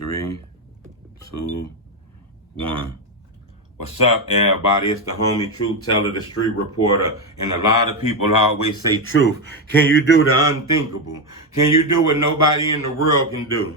3, 2, 1. What's up, everybody? It's the homie Truth Teller, the street reporter, and a lot of people always say, Truth, can you do the unthinkable? Can you do what nobody in the world can do?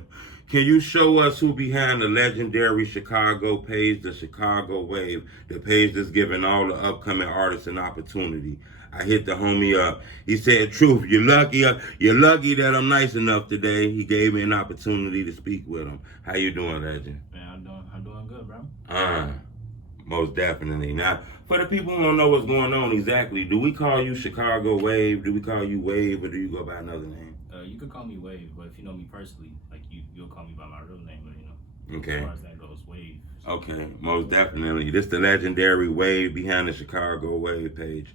Can you show us who behind the legendary Chicago page, the Chicago Wave, the page that's giving all the upcoming artists an opportunity? I hit the homie up. He said, Truth, you're lucky that I'm nice enough today. He gave me an opportunity to speak with him. How you doing, legend? Man, I'm doing good, bro. Most definitely. Now, for the people who don't know what's going on exactly, do we call you Chicago Wave? Do we call you Wave, or do you go by another name? You could call me Wave, but if you know me personally, like you'll call me by my real name, but you know. Okay. As far as that goes, Wave. So. Okay, most definitely. This the legendary Wave behind the Chicago Wave page.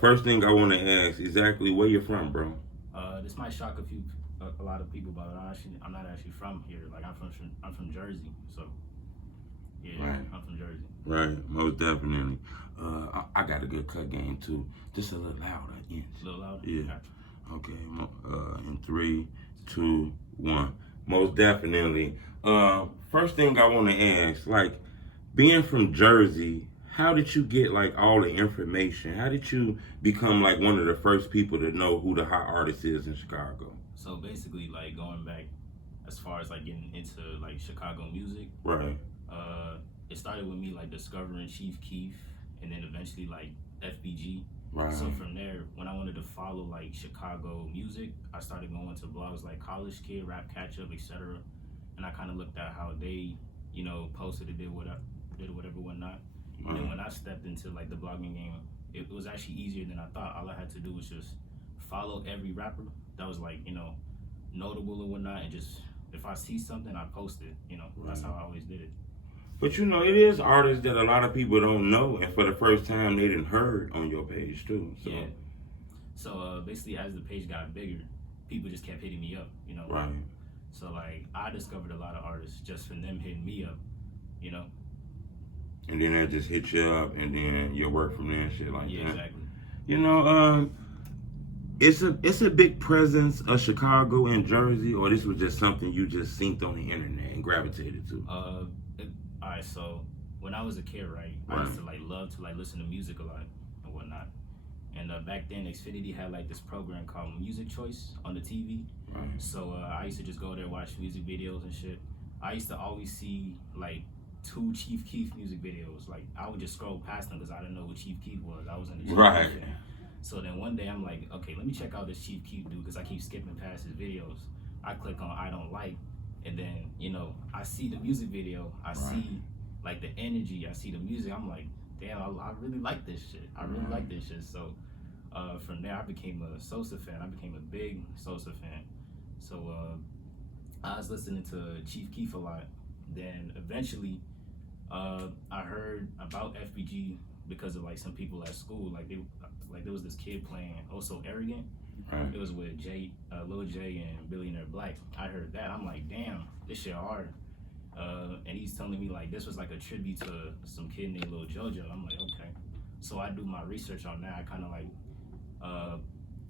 First thing I want to ask, exactly where you're from, bro? This might shock a lot of people, but I'm not actually from here. Like I'm from Jersey, so yeah, right. I'm from Jersey. Right, most definitely. I got a good cut game too. Just a little louder, inch. A little louder. Yeah. Okay. In 3, 2, 1. Most definitely. First thing I want to ask, like, being from Jersey, how did you get like all the information? How did you become like one of the first people to know who the hot artist is in Chicago? So basically, like going back as far as like getting into like Chicago music. Right. It started with me like discovering ChiefKeef, and then eventually like FBG. Right. So from there, when I wanted to follow like Chicago music, I started going to blogs like College Kid, Rap Catch Up, etc. And I kind of looked at how they, you know, posted and did whatever, whatnot. And then when I stepped into like the blogging game, it was actually easier than I thought. All I had to do was just follow every rapper that was like, you know, notable or whatnot, and just if I see something, I post it. You know, right. That's how I always did it. But you know, it is artists that a lot of people don't know, and for the first time, they didn't heard on your page too. So. Yeah. So basically, as the page got bigger, people just kept hitting me up. You know. Right. So like, I discovered a lot of artists just from them hitting me up. You know. And then that just hit you up, and then your work from there and shit like that. Yeah, exactly. You know, it's a big presence of Chicago and Jersey, or this was just something you just synced on the internet and gravitated to? Alright, so when I was a kid, right, I used to like love to like listen to music a lot and whatnot. And back then, Xfinity had like this program called Music Choice on the TV. Right. So I used to just go there, watch music videos and shit. I used to always see like 2 ChiefKeef music videos. Like I would just scroll past them because I didn't know what ChiefKeef was. I was in the right. So then one day I'm like, okay, let me check out this ChiefKeef dude because I keep skipping past his videos. I click on I don't like, and then you know I see the music video. I see like the energy. I see the music. I'm like, damn, I really like this shit. I really like this shit. So from there I became a Sosa fan. I became a big Sosa fan. So I was listening to ChiefKeef a lot. Then eventually I heard about FBG because of like some people at school. Like there was this kid playing Oh So Arrogant. Right. It was with Lil J and Billionaire Black. I heard that. I'm like, damn, this shit hard. And he's telling me like this was like a tribute to some kid named Lil Jojo. I'm like, okay. So I do my research on that. I kind of like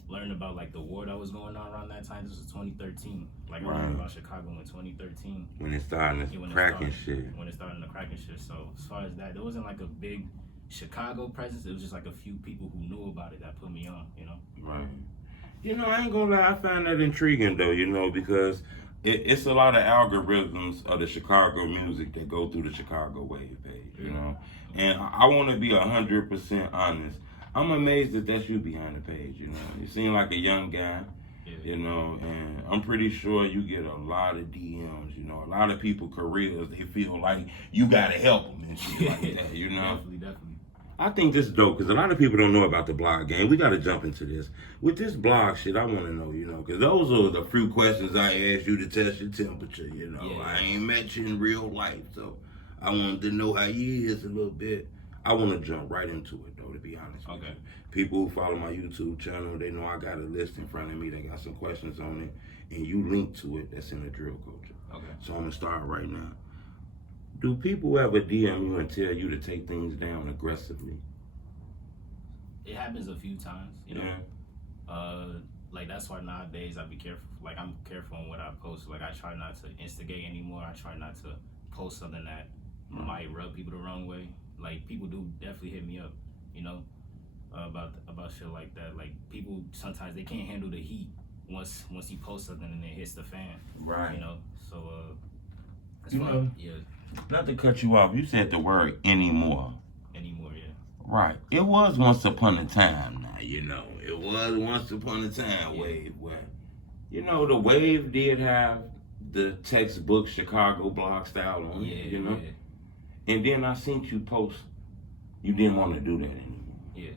learned about like the war that was going on around that time. This was 2013. Like I learned about Chicago in 2013. When it started cracking shit. When it started cracking shit. So as far as that, there wasn't like a big Chicago presence. It was just like a few people who knew about it that put me on, you know? Right. You know, I ain't gonna lie, I find that intriguing though, you know, because it's a lot of algorithms of the Chicago music that go through the Chicago Wave page, you know? And I want to be 100% honest. I'm amazed that that's you behind the page, you know? You seem like a young guy, you know, and I'm pretty sure you get a lot of DMs, you know? A lot of people careers, they feel like you gotta help them and shit like that, you know? Definitely. I think this is dope because a lot of people don't know about the blog game. We got to jump into this. With this blog shit, I want to know, you know, because those are the few questions I asked you to test your temperature, you know. Yeah. I ain't met you in real life, so I wanted to know how you is a little bit. I want to jump right into it, though, to be honest with you. People who follow my YouTube channel, they know I got a list in front of me that got some questions on it, and you link to it that's in the drill culture. Okay. So I'm going to start right now. Do people ever DM you and tell you to take things down aggressively? It happens a few times, you know. Yeah. like that's why nowadays I be careful. Like I'm careful on what I post. Like I try not to instigate anymore. I try not to post something that might rub people the wrong way. Like people do definitely hit me up, you know, about shit like that. Like people sometimes they can't handle the heat once you post something and it hits the fan. Right. You know. So that's You why know, yeah. Not to cut you off, you said the word anymore. Anymore, yeah. Right. It was once upon a time now, you know. It was once upon a time, Wave, where, you know, the Wave did have the textbook Chicago block style on it, you know. Yeah. And then I seen you post, you didn't want to do that anymore. Yeah.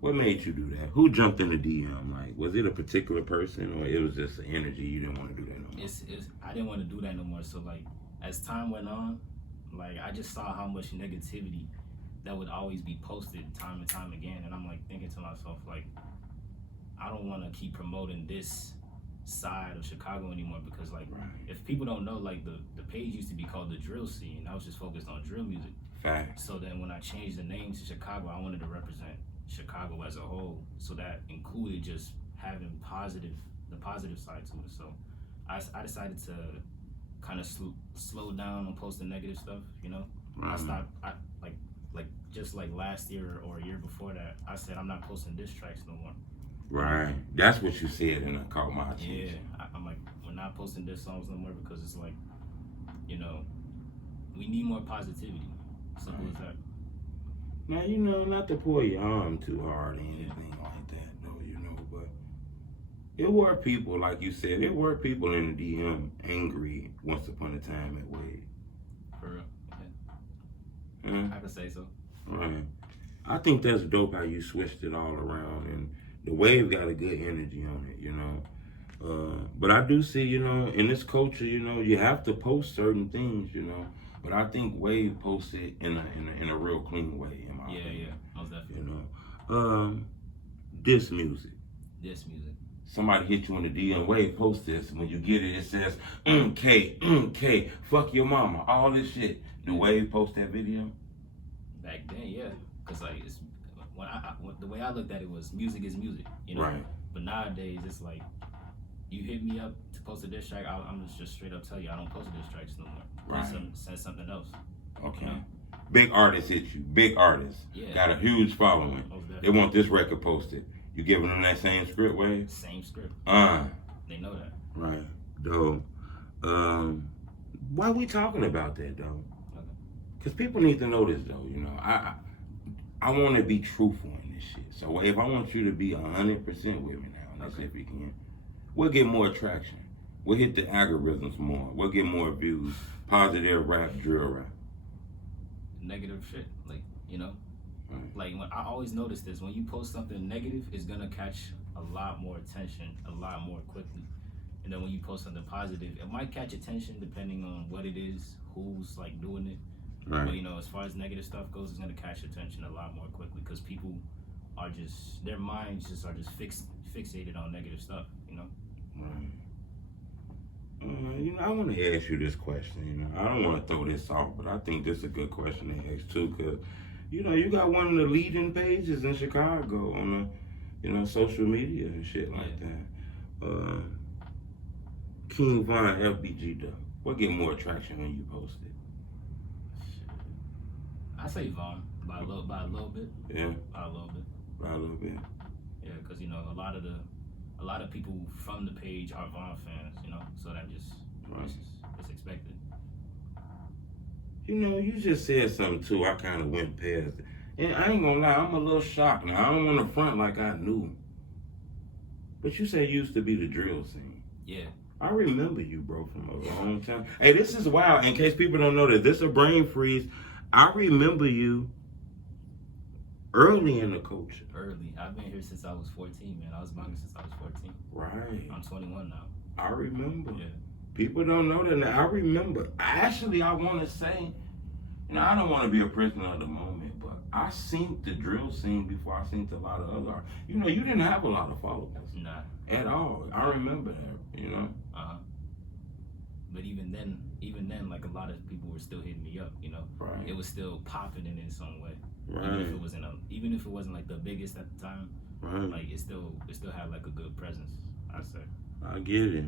What made you do that? Who jumped in the DM? Like, was it a particular person or it was just an energy you didn't want to do that no more? I didn't want to do that no more. So like, as time went on, like I just saw how much negativity that would always be posted time and time again, and I'm like thinking to myself, like, I don't want to keep promoting this side of Chicago anymore because like if people don't know, like the page used to be called the Drill Scene. I was just focused on drill music. Fact. So then when I changed the name to Chicago, I wanted to represent Chicago as a whole. So that included just having the positive side to it. So I decided to kind of slow down on posting negative stuff, you know. I stopped. Like just like last year or a year before that, I said I'm not posting diss tracks no more. Right. That's what you said, and I caught my attention. Yeah, I'm like, we're not posting diss songs no more because it's like, you know, we need more positivity. Simple as that. Now, you know, not to pull your arm too hard or anything like that, though, you know, but it were people, like you said, there were people in the DM angry once upon a time at Wade. For real. I can say so. Right. I think that's dope how you switched it all around, and the Wave got a good energy on it, you know. But I do see, you know, in this culture, you know, you have to post certain things, you know. But I think Wave posted in a real clean way, in my opinion. Yeah, most definitely. You know, diss music. Diss music. Somebody hit you in the DM, Wave, post this. When you get it, it says, K, fuck your mama, all this shit. The Wave post that video? Back then, yeah. Because, like, it's, the way I looked at it was music is music, you know? Right. But nowadays, it's like, you hit me up to post a diss track, I'm just straight up tell you, I don't post diss tracks no more. Right. Send something else. Okay. You know? Big artists hit you. Big artists. Yeah. Got a huge following. They want this record posted. You giving them that same script, Wave? Same script. They know that. Right. Dope. Why we talking about that, though? Because people need to know this, though, you know. I want to be truthful in this shit. So if I want you to be 100% with me now, let's see if we can. We'll get more traction. We'll hit the algorithms more. We'll get more views. Positive rap, drill rap. Negative shit, like, you know? Right. Like, when I always notice this, when you post something negative, it's gonna catch a lot more attention, a lot more quickly. And then when you post something positive, it might catch attention depending on what it is, who's like doing it. Right. But you know, as far as negative stuff goes, it's gonna catch attention a lot more quickly because people are just, their minds just are just fixated on negative stuff, you know? Right. You know, I want to ask you this question. You know, I don't want to throw this off, but I think this is a good question to ask too, because you know, you got one of the leading pages in Chicago on the, you know, social media and shit like that. KingVon, FBGDuck. What get more traction when you post it? I say Von by a little bit. Yeah. By a little bit. By a little bit. Yeah, because you know a lot of people from the page are Von fans, you know, so that just it's expected. You know, you just said something too. I kind of went past it, and I ain't gonna lie, I'm a little shocked now. I don't want to front like I knew, but you said you used to be the drill scene. Yeah. I remember you, bro, from a long time. Hey, this is wild. In case people don't know this is a brain freeze. I remember you early in the culture. Early. I've been here since I was 14, man. I was banging since I was 14. Right. I'm 21 now. I remember. Yeah. People don't know that now. I remember. Actually, I want to say, you know, I don't want to be a prisoner of the moment, but I seen the drill scene before I seen a lot of other artists. You know, you didn't have a lot of followers. Nah. At all. I remember that, you know. But even then, like a lot of people were still hitting me up, you know. Right. It was still popping in some way. Right. Even if it wasn't like the biggest at the time. Right. Like it still had like a good presence. I say. I get it.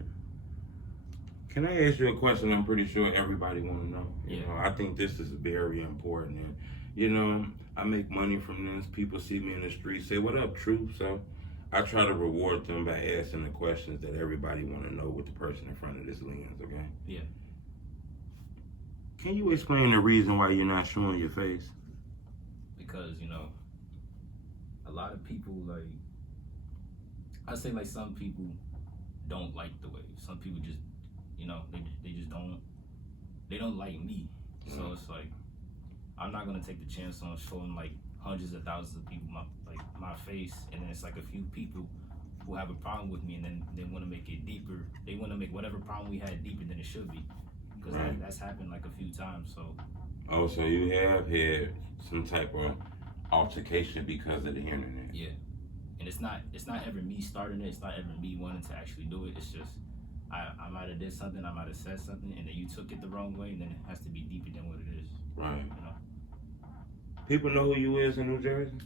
Can I ask you a question? I'm pretty sure everybody want to know. You know, I think this is very important. And, you know, I make money from this. People see me in the street, say, "What up, Truth?" So I try to reward them by asking the questions that everybody want to know with the person in front of this lens, okay? Yeah. Can you explain the reason why you're not showing your face? Because, you know, a lot of people, like, I say, like, some people don't like the wave. Some people just, you know, they just don't like me. So it's like, I'm not gonna take the chance on showing like hundreds of thousands of people my face, and then it's like a few people who have a problem with me, and then they want to make it deeper. They want to make whatever problem we had deeper than it should be, because that's happened like a few times. So. Oh, so you have had some type of altercation because of the internet. Yeah, and it's not ever me starting it. It's not ever me wanting to actually do it. It's just I might have did something, I might have said something, and then you took it the wrong way, and then it has to be deeper than what it is. Right. You know? People know who you is in New Jersey?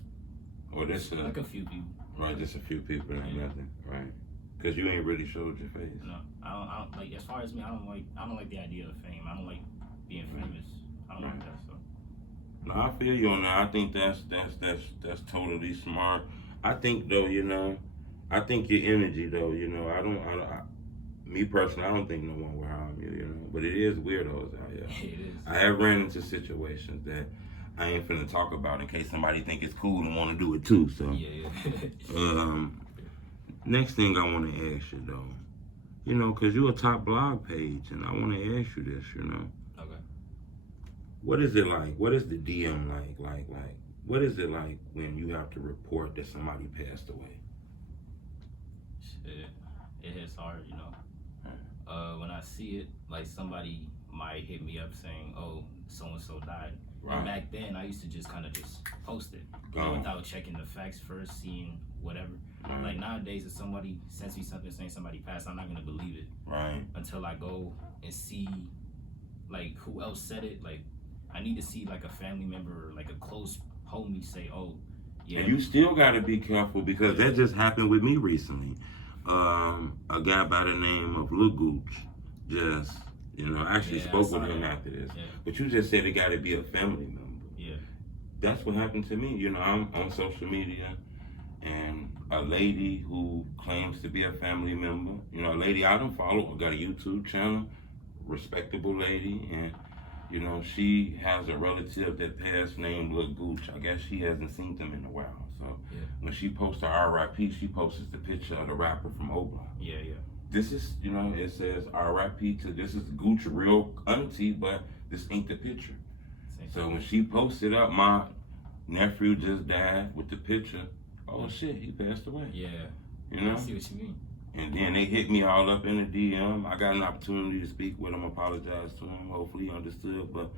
Or that's like a few people. Right, just a few people and nothing. Right. Because you ain't really showed your face. No, I don't like. As far as me, I don't like the idea of fame. I don't like being famous. I don't like that. So. No, I feel you on that. I think that's totally smart. I think though, you know, I think your energy though, you know, me personally, I don't think no one will harm you, you know. But it is weirdos out here. It is. I have ran into situations that I ain't finna talk about in case somebody think it's cool and want to do it too. So yeah. Next thing I want to ask you though, you know, cause you're a top blog page, and I want to ask you this, you know. Okay. What is it like? What is the DM like? Like, what is it like when you have to report that somebody passed away? Shit, it hits hard, you know. When I see it, like somebody might hit me up saying, "Oh, so and so died." Right. And back then, I used to just kind of just post it without checking the facts first, seeing whatever. Right. Like nowadays, if somebody sends me something saying somebody passed, I'm not gonna believe it. Right. Until I go and see, like, who else said it. Like, I need to see like a family member or like a close homie say, "Oh, yeah." And you still got to be careful because that just happened with me recently. A guy by the name of Lil Gooch just, you know, I actually spoke with him after this. Yeah. But you just said it got to be a family member. Yeah. That's what happened to me. You know, I'm on social media, and a lady who claims to be a family member, you know, a lady I don't follow, got a YouTube channel, respectable lady, and you know, she has a relative that passed named Lil Gooch. I guess she hasn't seen them in a while. So when she posts her RIP, she posts the picture of the rapper from O-Block. Yeah. This is, you know, it says RIP to, this is Gooch real auntie, but this ain't the picture. So when she posted up, my nephew just died with the picture. Oh shit, he passed away. Yeah. You know? I see what you mean. And then they hit me all up in the DM. I got an opportunity to speak with him, apologize to him. Hopefully he understood. But,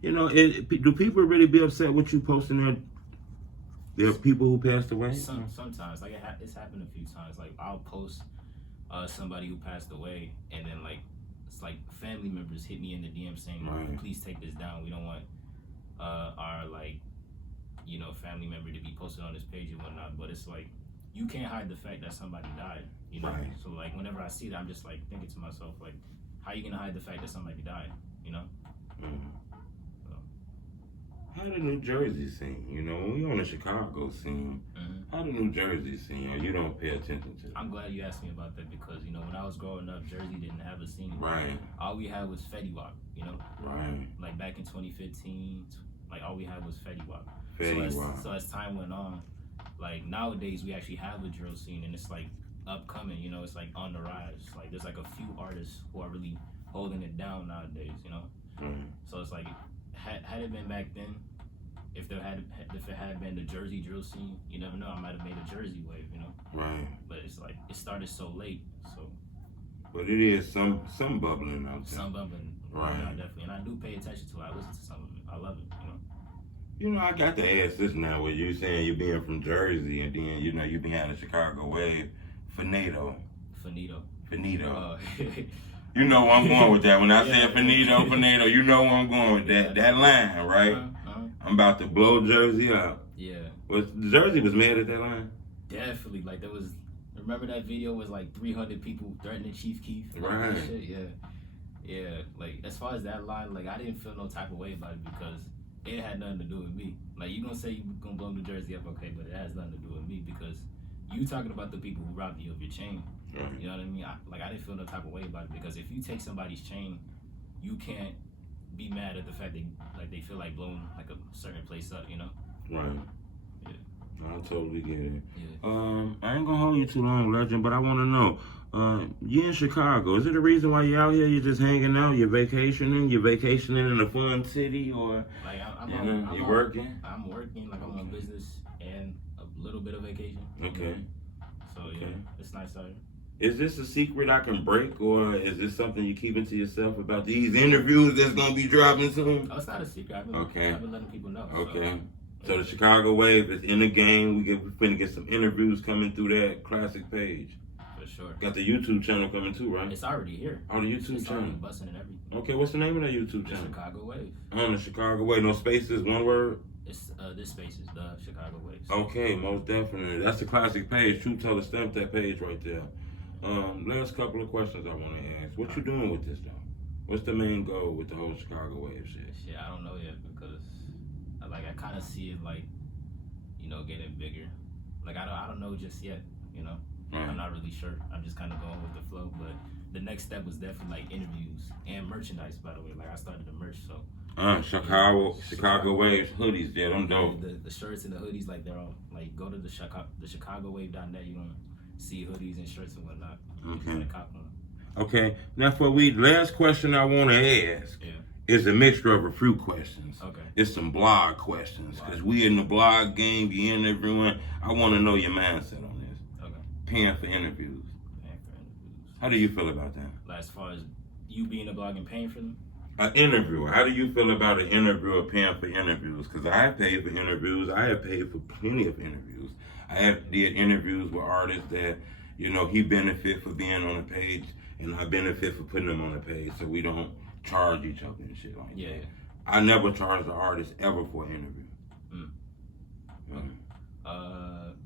you know, do people really be upset with you posting that there are people who passed away? Sometimes. Like, it's happened a few times. Like, I'll post somebody who passed away, and then, like, it's like family members hit me in the DM saying, "Please take this down. We don't want our, like, you know, family member to be posted on this page and whatnot." But it's like, you can't hide the fact that somebody died, you know? Right. So, like, whenever I see that, I'm just, like, thinking to myself, like, how you gonna hide the fact that somebody died, you know? So. How the New Jersey scene, you know? When we on the Chicago scene, how the New Jersey scene, you don't pay attention to? I'm glad you asked me about that because, you know, when I was growing up, Jersey didn't have a scene. Right. All we had was FBGDuck, you know? Right. Like, back in 2015, like, all we had was FBGDuck. So as time went on, like nowadays we actually have a drill scene and it's like upcoming, you know, it's like on the rise. Like there's like a few artists who are really holding it down nowadays, you know. So it's like had it been back then, if it had been the Jersey drill scene, you never know, I might have made a Jersey wave, you know. Right. But it's like it started so late, so. But it is some bubbling out there. Some bubbling, right? Yeah, definitely, and I do pay attention to it. I listen to some of it. I love it, you know. You know, I got to ask this now, where you saying you being from Jersey and then, you know, you behind the Chicago wave, Finito. You know where I'm going with that. When I say Finito, you know where I'm going with that. That line, right? I'm about to blow Jersey up. Yeah. Jersey was mad at that line? Definitely. Like, there was Remember that video was like 300 people threatening ChiefKeef? Right. Yeah. Like as far as that line, like I didn't feel no type of way about it because it had nothing to do with me. Like you gonna say you gonna blow New Jersey up, okay, but it has nothing to do with me because you talking about the people who robbed you of your chain. Right. You know what I mean? I didn't feel no type of way about it because if you take somebody's chain, you can't be mad at the fact that like they feel like blowing like a certain place up, you know? Right. Yeah. I totally get it. Yeah. I ain't gonna hold you too long, Legend, but I want to know, you in Chicago. Is it the reason why you out here? You just hanging out? You're vacationing? You're vacationing in a fun city, or Like you working? I'm working. Like I'm on business and a little bit of vacation. Okay. So yeah, it's nice out here. Is this a secret I can break, or is this something you keeping to yourself about these interviews that's gonna be dropping soon? Oh, it's not a secret. I've been letting people know. Okay. So the Chicago Wave is in the game. We're finna get some interviews coming through that classic page. For sure. Got the YouTube channel coming too, right? It's already here. Oh, the YouTube it's channel. Already busting and everything. Okay, what's the name of that YouTube The channel? Chicago Wave. On the Chicago Wave, no spaces, one word? It's this space is the Chicago Wave. Okay, most definitely. That's the classic page. True Teller, stamp that page right there. Last couple of questions I want to ask. What you doing with this though? What's the main goal with the whole Chicago Wave shit? Shit, I don't know yet because I kind of see it like, you know, getting bigger. Like I don't know just yet, you know. Right. I'm not really sure. I'm just kind of going with the flow. But the next step was definitely like interviews and merchandise. By the way, like I started the merch, so. Chicago Waves hoodies, yeah, them dope. The shirts and the hoodies, like they're all like go to the ChicagoWave.net. You gonna see hoodies and shirts and whatnot. Okay. Cop one. Okay. Now last question I want to ask. Yeah. It's a mixture of a few questions. Okay. It's some blog questions because we in the blog game. You in everyone. I want to know your mindset on this. Okay. Paying for interviews. How do you feel about that? Like, as far as you being a blog and paying for them? An interviewer. How do you feel about an interviewer paying for interviews? Because I have paid for interviews. I have paid for plenty of interviews. I have did interviews with artists that, you know, he benefit for being on the page and I benefit for putting them on the page, so we don't charge each other and shit like that. I never charged the artist ever for an interview.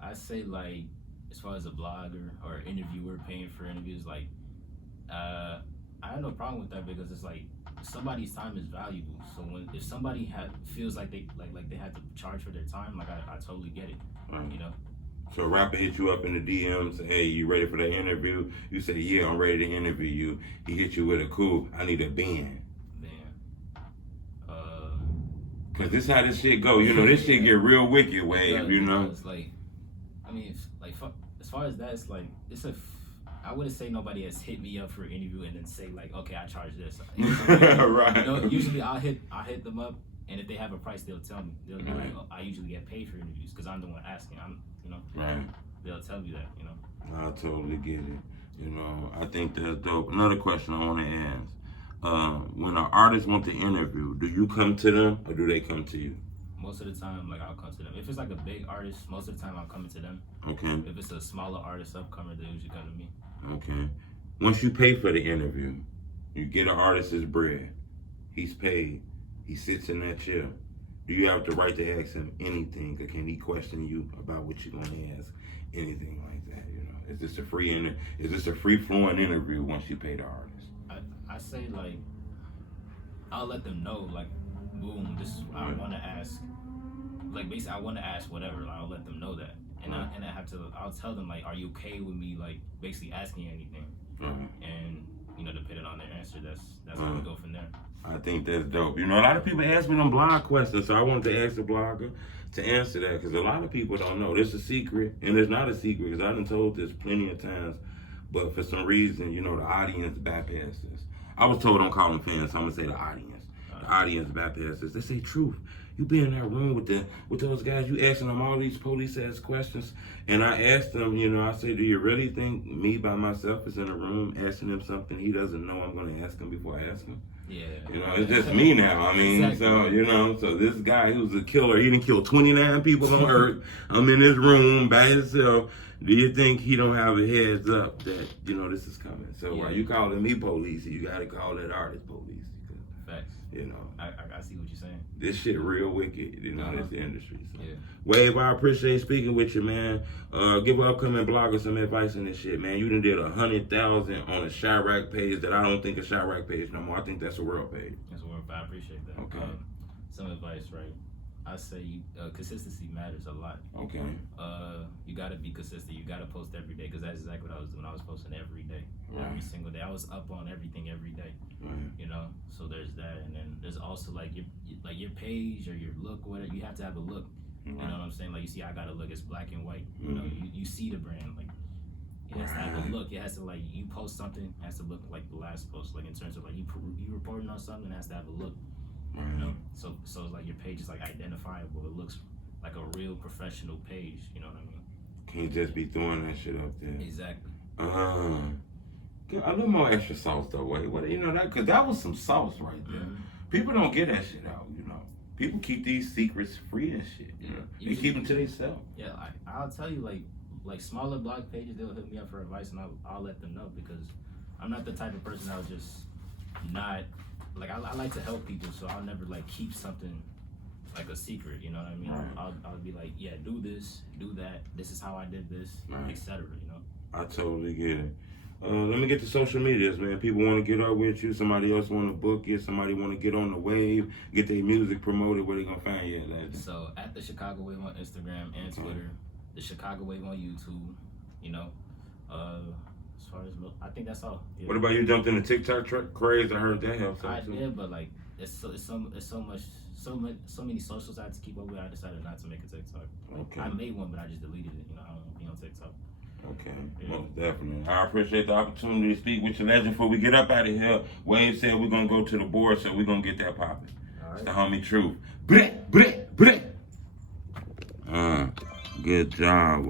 I say like as far as a blogger or interviewer paying for interviews, like I have no problem with that because it's like somebody's time is valuable. So if somebody feels like they have to charge for their time, like I totally get it. Right. You know. So a rapper hit you up in the DMs, say, hey, you ready for that interview? You say, yeah, I'm ready to interview you. He hit you with a cool, I need a band. Cause this how this shit go, you know. This shit get real wicked, Wave. You know. It's like, I mean, as far as that, it's like I wouldn't say nobody has hit me up for an interview and then say like, okay, I charge this. Right. You know, usually I'll hit them up, and if they have a price, they'll tell me. They'll be like, oh, I usually get paid for interviews because I'm the one asking. Right. They'll tell me that, you know. I totally get it. You know, I think that's dope. Another question I want to ask. When an artist wants to interview, do you come to them or do they come to you? Most of the time, like I'll come to them. If it's like a big artist, most of the time I'm coming to them. Okay. If it's a smaller artist upcomer, they usually come to me. Okay. Once you pay for the interview, you get an artist's bread. He's paid. He sits in that chair. Do you have the right to ask him anything, or can he question you about what you're gonna ask? Anything like that, you know? Is this a free flowing interview once you pay the artist? I say like I'll let them know like, boom, this is what I want to ask. Like basically, I want to ask whatever. Like, I'll let them know that, and I'll tell them like, are you okay with me like basically asking you anything? And you know, depending on their answer, that's how we go from there. I think that's dope. You know, a lot of people ask me them blog questions, so I wanted to ask the blogger to answer that because a lot of people don't know. This is a secret, and it's not a secret because I've been told this plenty of times, but for some reason, you know, the audience bypassed this. I was told don't call them fans, so I'm gonna say the audience. The audience bypassed this. They say, Truth, you be in that room with those guys, you asking them all these police ass questions. And I asked them, you know, I say, do you really think me by myself is in a room asking him something he doesn't know I'm gonna ask him before I ask him? Yeah. You know, it's just me now. I mean, exactly. So, you know, so this guy who's a killer, he done killed 29 people on Earth. I'm in this room by himself. Do you think he don't have a heads up that, you know, this is coming? So while you calling me police, you got to call that artist police. Facts. You know, I see what you're saying. this shit real wicked. You know, it's the industry. So. Yeah. Wave, I appreciate speaking with you, man. Give an upcoming blogger some advice on this shit, man. You done did 100,000 on a Chirac page that I don't think a Chirac page no more. I think that's a world page. That's a world. I appreciate that. Okay. Some advice, right? I say consistency matters a lot. Okay. You gotta be consistent. You gotta post every day, because that's exactly what I was doing. I was posting every day, every single day. I was up on everything every day. Right. You know, so there's that, and then there's also like your page or your look, whatever. You have to have a look. You know what I'm saying? Like, you see, I got a look. It's black and white. You know, you see the brand. Like, it has to have a look. It has to, like, you post something, it has to look like the last post. Like, in terms of like you reporting on something, it has to have a look. You know, so it's like your page is like identifiable. It looks like a real professional page. You know what I mean? Can't just be throwing that shit up there. Exactly. A little more extra sauce though, wait, what, you know, that, cause that was some sauce right there. People don't get that shit out, you know. People keep these secrets free and shit. You know? They keep them to themselves. Yeah, I'll tell you, like smaller blog pages, they'll hit me up for advice, and I'll let them know, because I'm not the type of person that'll just not, like, I like to help people, so I'll never like keep something like a secret. You know what I mean? Right. I'll be like, yeah, do this, do that. This is how I did this, etc. You know? I totally get it. Let me get to social medias, man. People want to get up with you. Somebody else want to book you. Somebody want to get on the wave, get their music promoted. Where they gonna find you at, Legend? So at the Chicago Wave on Instagram and Twitter, the Chicago Wave on YouTube. You know, as far as I think that's all. Yeah. What about you? Jumped in the TikTok craze? I heard that helped. I did, but like it's so many socials I had to keep up with. I decided not to make a TikTok. Okay. I made one, but I just deleted it. You know, I don't be on TikTok. Okay, most definitely. I appreciate the opportunity to speak with you, Legend. Before we get up out of here, Wave said we're going to go to the board, so we're going to get that popping. It's the homie Truth. Good job.